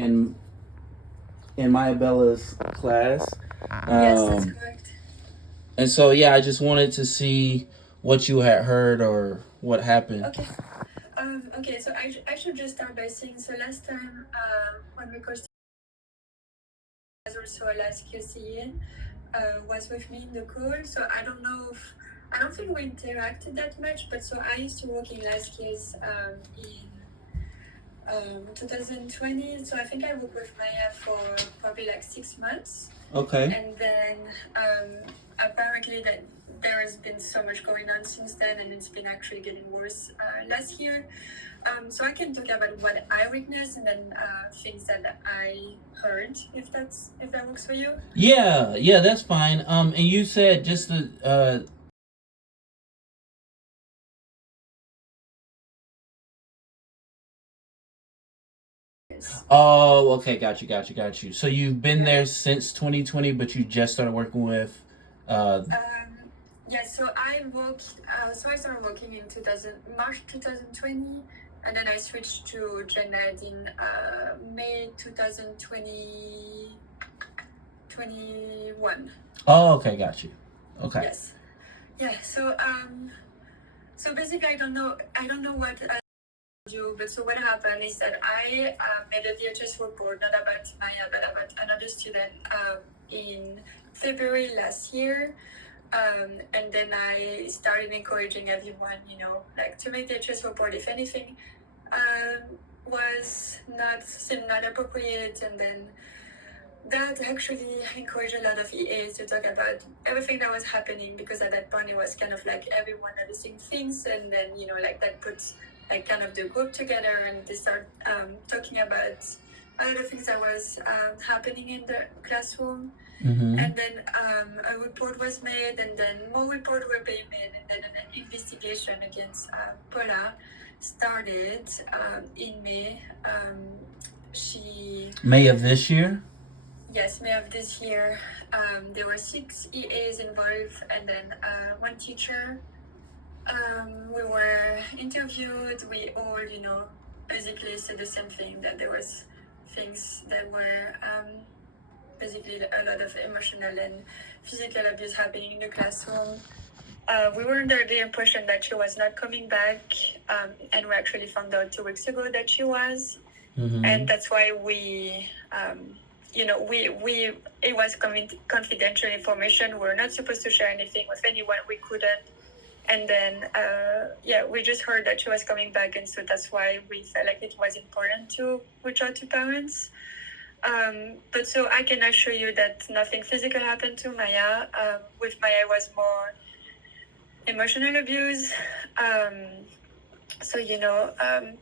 in Maya Bella's class. Yes, that's Um, correct. and so yeah, I just wanted to see what you had heard or what happened. Okay. Okay, so I should just start by saying, so last time when we coached was also a last QCA was with me in the call. So I don't think we interacted that much, but so I used to work in last years in 2020. So I think I worked with Maya for probably like 6 months. Okay. And then apparently that there has been so much going on since then, and it's been actually getting worse last year. So I can talk about what I witnessed and then things that I heard, if that works for you. Yeah, yeah, that's fine. And you said just the Yes. oh, okay, got you. So you've been Yeah. there since 2020, but you just started working with uh Yeah. So I worked. So I started working in 2000 March 2020, and then I switched to Gen Ed in May 2021. oh, okay, got you. Okay. Yes. Yeah. So basically, I don't know what do, but so what happened is that I made a VHS report, not about Maya, but about another student in February last year. And then I started encouraging everyone, like to make the VHS report if anything was not seemed not appropriate, and then that actually encouraged a lot of EAs to talk about everything that was happening, because at that point it was kind of like everyone noticing things, and then like that puts like kind of the group together, and they start talking about all the things that was happening in the classroom. Mm-hmm. And then a report was made, and then more reports were being made, and then an investigation against Paula started in May. May of this year? Yes, May of this year. There were 6 EAs involved, and then one teacher. We were interviewed. We all, basically said the same thing, that there was things that were basically a lot of emotional and physical abuse happening in the classroom. We were under the impression that she was not coming back, and we actually found out 2 weeks ago that she was. Mm-hmm. And that's why we it was confidential information. We're not supposed to share anything with anyone. We couldn't. And then we just heard that she was coming back, and so that's why we felt like it was important to reach out to parents. But so I can assure you that nothing physical happened to Maya. With Maya, it was more emotional abuse.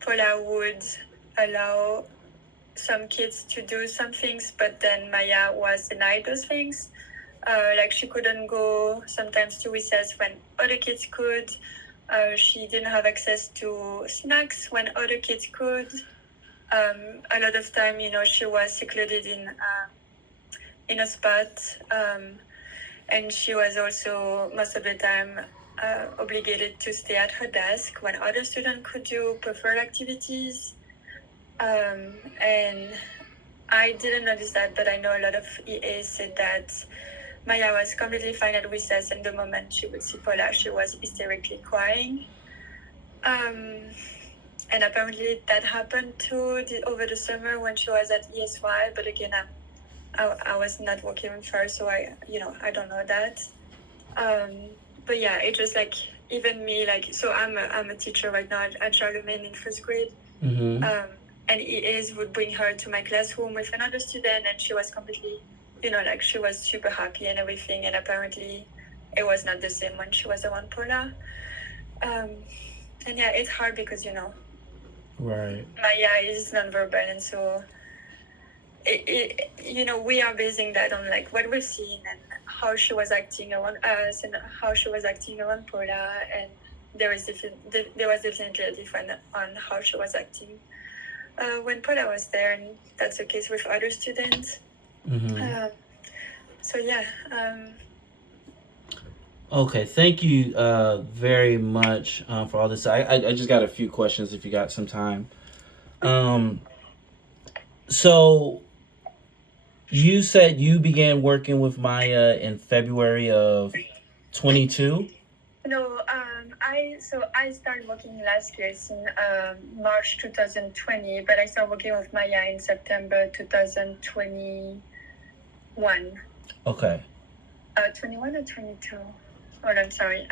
Paula would allow some kids to do some things, but then Maya was denied those things. Like she couldn't go sometimes to recess when other kids could. She didn't have access to snacks when other kids could. A lot of time, she was secluded in a spot, and she was also most of the time obligated to stay at her desk when other students could do preferred activities. And I didn't notice that, but I know a lot of EAs said that Maya was completely fine at recess, and the moment she would see Paula, she was hysterically crying. And apparently that happened too over the summer when she was at ESY, but again, I was not working with her, so I don't know that. But yeah, it just like even me, like, so I'm a teacher right now at Charlemagne in first grade. Mm-hmm. And EAs would bring her to my classroom with another student, and she was completely, like she was super happy and everything. And apparently it was not the same when she was around Paula. And yeah, it's hard because, Right. Maya is nonverbal, and so we are basing that on like what we've seen and how she was acting around us and how she was acting around Paula, and there was definitely a difference on how she was acting when Paula was there, and that's the case with other students. Mm-hmm. So yeah. Okay, thank you very much for all this. I just got a few questions if you got some time. Um, So you said you began working with Maya in February of 22. No, I started working last year in March 2020, but I started working with Maya in September 2021. Okay. 21 or 22? Hold on, sorry.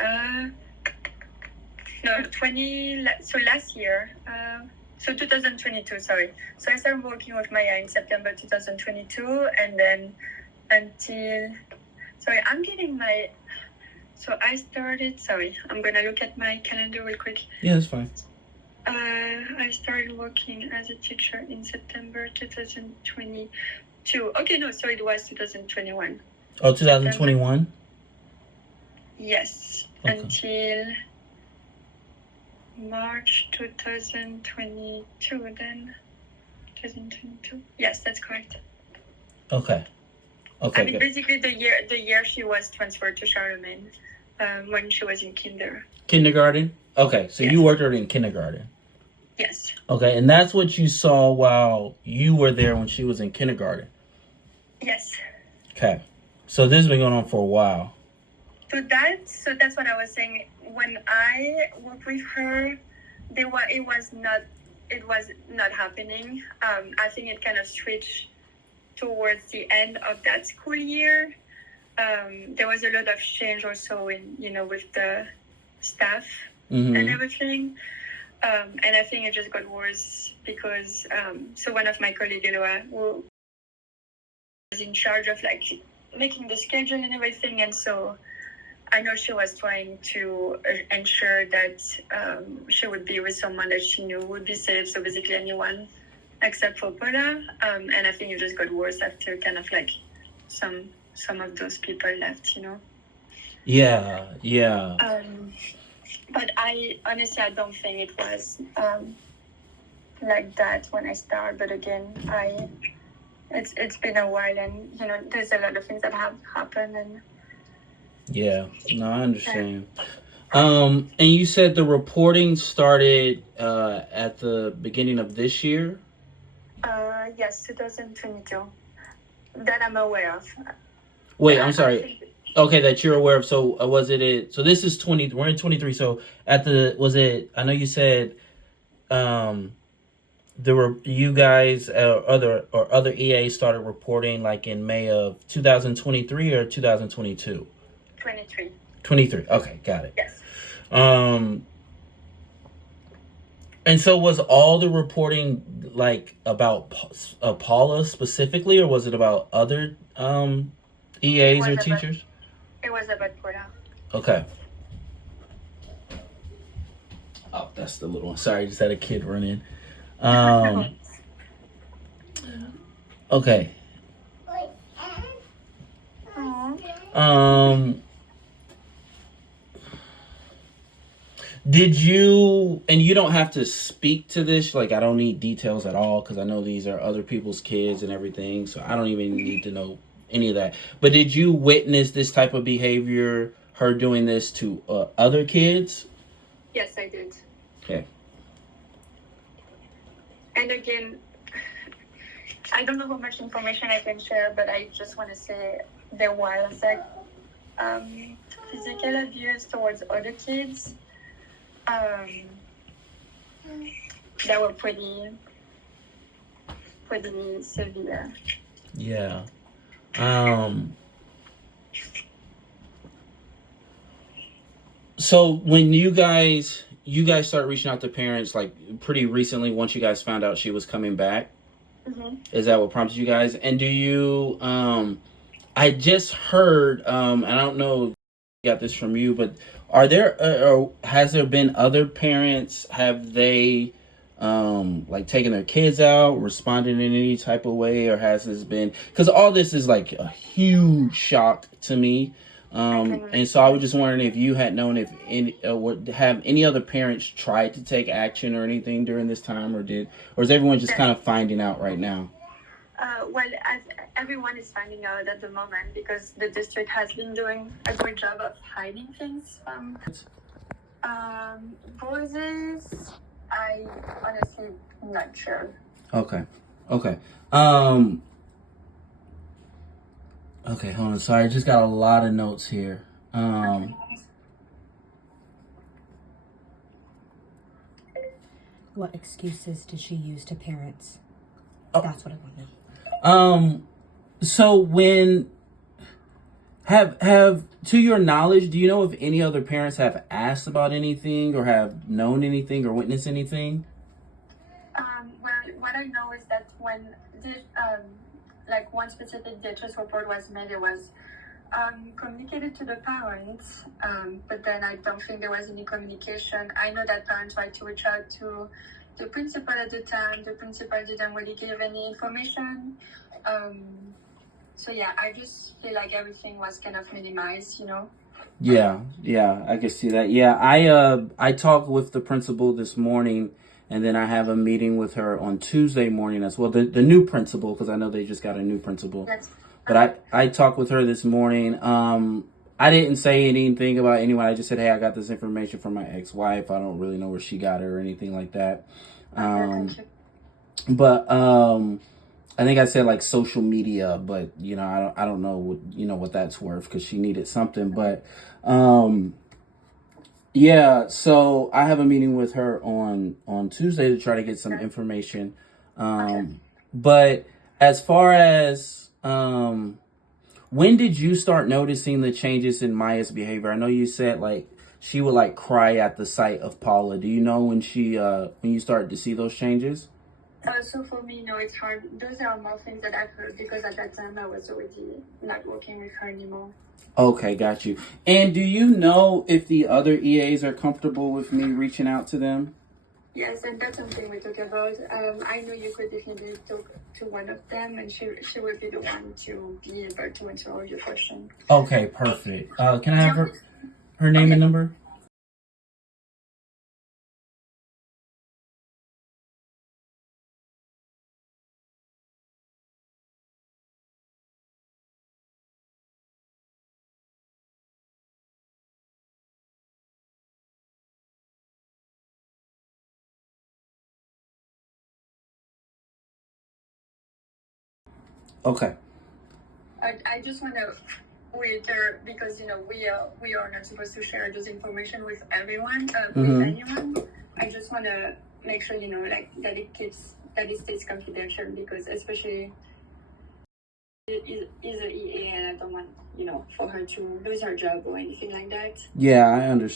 No, 20. So last year. So 2022, sorry. So I started working with Maya in September 2022, and then until. Sorry, I'm getting my. So I started. Sorry, I'm gonna look at my calendar real quick. Yeah, that's fine. I started working as a teacher in September 2022. Okay, no, sorry, it was 2021. Oh, 2021? Yes, okay. Until March 2022, then 2022. Yes, that's correct. Okay. Okay. I mean, basically the year she was transferred to Charlemagne, when she was in kindergarten. Okay, so yes. You worked her in kindergarten. Yes. Okay, and that's what you saw while you were there when she was in kindergarten. Yes. Okay, so this has been going on for a while. So that's what I was saying. When I worked with her, it was not happening. I think it kind of switched towards the end of that school year. There was a lot of change also with the staff and everything. And I think it just got worse because so one of my colleagues, who was in charge of like making the schedule and everything, and so I know she was trying to ensure that she would be with someone that she knew would be safe. So basically anyone except for Paula. And I think it just got worse after kind of like some of those people left, Yeah. But I don't think it was like that when I started. But again, it's been a while, and there's a lot of things that have happened, and yeah, no, I understand. And you said the reporting started at the beginning of this year? Yes, 2022. That I'm aware of. Wait, I'm sorry. Okay, that you're aware of. So was it? So this is 20. We're in 23. So was it? I know you said, there were you guys other EAs started reporting like in May of 2023 or 2022. 23. 23. Okay, got it. Yes. And so was all the reporting like about Paula specifically, or was it about other EAs or teachers? It was about Paula. Okay. Oh, that's the little one. Sorry, just had a kid run in. Okay. Did you, and you don't have to speak to this, like I don't need details at all because I know these are other people's kids and everything, so I don't even need to know any of that. But did you witness this type of behavior, her doing this to other kids? Yes, I did. Okay. And again, I don't know how much information I can share, but I just want to say there was like physical abuse towards other kids that were pretty severe. Yeah. So when you guys start reaching out to parents like pretty recently, once you guys found out she was coming back, is that what prompted you guys? And do you I just heard, I don't know if I got this from you, but are there or has there been other parents, have they like taken their kids out, responded in any type of way, or has this been, because all this is like a huge shock to me, and so I was just wondering if you had known if any have any other parents tried to take action or anything during this time, or is everyone just kind of finding out right now? Well, as everyone is finding out at the moment because the district has been doing a great job of hiding things from bruises. I honestly not sure. Okay. Okay. Okay, hold on. Sorry, I just got a lot of notes here. What excuses did she use to parents? Oh. That's what I want to know. So when have to your knowledge, do you know if any other parents have asked about anything or have known anything or witnessed anything? Well, what I know is that when this, like one specific DHS report was made, it was communicated to the parents, but then I don't think there was any communication. I know that parents tried to reach out to the principal at the time. The principal didn't really give any information. So yeah, I just feel like everything was kind of minimized, you know? Yeah, I can see that. Yeah, I talked with the principal this morning, and then I have a meeting with her on Tuesday morning as well. The new principal, because I know they just got a new principal. Yes. But I talked with her this morning. I didn't say anything about anyone. I just said, hey, I got this information from my ex-wife. I don't really know where she got it or anything like that. But I think I said like social media, but you know, I don't know what, you know, what that's worth, because she needed something. But yeah, so I have a meeting with her on Tuesday to try to get some information. But as far as when did you start noticing the changes in Maya's behavior? I know you said like she would like cry at the sight of Paula. Do you know when you started to see those changes? So for me, no, it's hard. Those are more things that I've heard because at that time I was already not working with her anymore. Okay, got you. And do you know if the other EAs are comfortable with me reaching out to them? Yes, and that's something we talk about. I know you could definitely talk to one of them, and she would be the one to be able to answer all your questions. Okay, perfect. Can I have her name and number? Okay. I just want to reiterate, because you know we are not supposed to share this information with everyone, with anyone. I just want to make sure you know like that it stays confidential, because especially it is an EA, and I don't want you know for her to lose her job or anything like that. Yeah, I understand.